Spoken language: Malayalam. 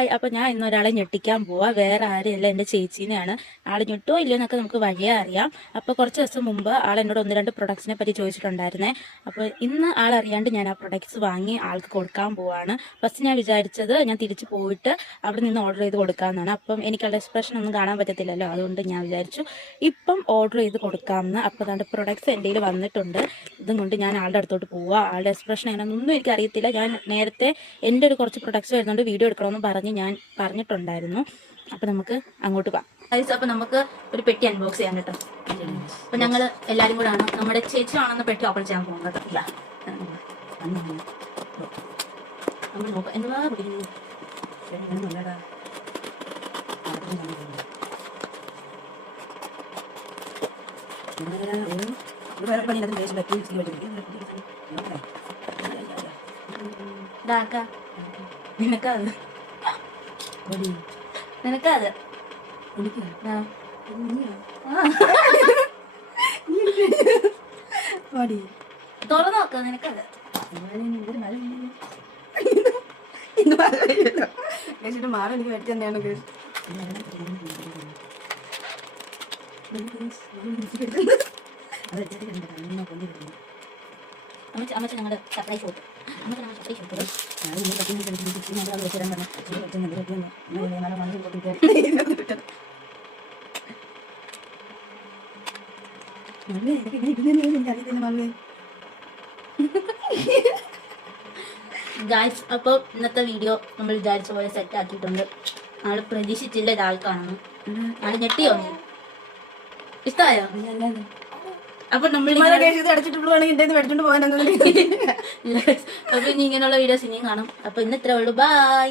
ഹായ്, അപ്പൊ ഞാൻ ഇന്നൊരാളെ ഞെട്ടിക്കാൻ പോവാ. വേറെ ആരെയല്ല, എന്റെ ചേച്ചീനെയാണ്. ആള് ഞെട്ടോ ഇല്ലയോ എന്നൊക്കെ നമുക്ക് വഴിയേ അറിയാം. അപ്പൊ കുറച്ച് ദിവസം മുമ്പ് ആൾ എന്നോട് 1-2 പ്രൊഡക്ട്സിനെ പറ്റി ചോദിച്ചിട്ടുണ്ടായിരുന്നേ. അപ്പൊ ഇന്ന് ആളറിയാണ്ട് ഞാൻ ആ പ്രൊഡക്ട്സ് വാങ്ങി ആൾക്ക് കൊടുക്കാൻ പോവാണ്. ഫസ്റ്റ് ഞാൻ വിചാരിച്ചത് ഞാൻ തിരിച്ചു പോയിട്ട് അവിടെ നിന്ന് ഓർഡർ ചെയ്ത് കൊടുക്കാമെന്നാണ്. അപ്പം എനിക്ക് ആളുടെ എക്സ്പ്രഷൻ ഒന്നും കാണാൻ പറ്റത്തില്ലല്ലോ, അതുകൊണ്ട് ഞാൻ വിചാരിച്ചു ഇപ്പം ഓർഡർ ചെയ്ത് കൊടുക്കാമെന്ന്. അപ്പൊ അതുകൊണ്ട് പ്രൊഡക്ട്സ് എൻ്റെ കയ്യിൽ വന്നിട്ടുണ്ട്. ഇതും കൊണ്ട് ഞാൻ ആളുടെ അടുത്തോട്ട് പോവാ. ആളുടെ എക്സ്പ്രഷൻ എങ്ങനെയൊന്നും എനിക്ക് അറിയത്തില്ല. ഞാൻ നേരത്തെ എൻ്റെ ഒരു കുറച്ച് പ്രൊഡക്ട്സ് വരുന്നുണ്ട്, വീഡിയോ എടുക്കണമെന്ന് പറഞ്ഞ് ഞാൻ പറഞ്ഞിട്ടുണ്ടായിരുന്നു. അപ്പൊ നമുക്ക് അങ്ങോട്ട് പോകാം. അപ്പൊ നമുക്ക് ഒരു പെട്ടി അൺബോക്സ് ചെയ്യാൻ കേട്ടോ. അപ്പൊ ഞങ്ങൾ എല്ലാരും കൂടെ ആണ് നമ്മുടെ ചേച്ചി ആണെന്ന് പെട്ടി ഓപ്പൺ ചെയ്യാൻ പോകുന്നത്. നമ്മൾ നോക്കാം എന്തുവാ നിനക്കത് നിനക്കത് തുറന്നു നോക്കാം. നിനക്കത് മാറി എനിക്ക് പറ്റി തന്നെയാണ് അമ്മച്ച ഞങ്ങളുടെ സർപ്രൈസ് ഷോപ്പ് ഗായ്സ്. അപ്പോൾ ഇന്നത്തെ വീഡിയോ നമ്മൾ വിചാരിച്ച പോലെ സെറ്റ് ആക്കിയിട്ടുണ്ട്. ആള് പ്രതീക്ഷിച്ചില്ല ഇതാൾക്കാണെന്ന്. ആള് ഞെട്ടിയോ? ഇഷ്ടമായോ? അപ്പൊ നമ്മൾ അപ്പൊ ഇനി ഇങ്ങനെയുള്ള വീഡിയോസ് ഇനിയും കാണും. അപ്പൊ ഇന്ന് ഇത്രേ ഉള്ളൂ. ബൈ.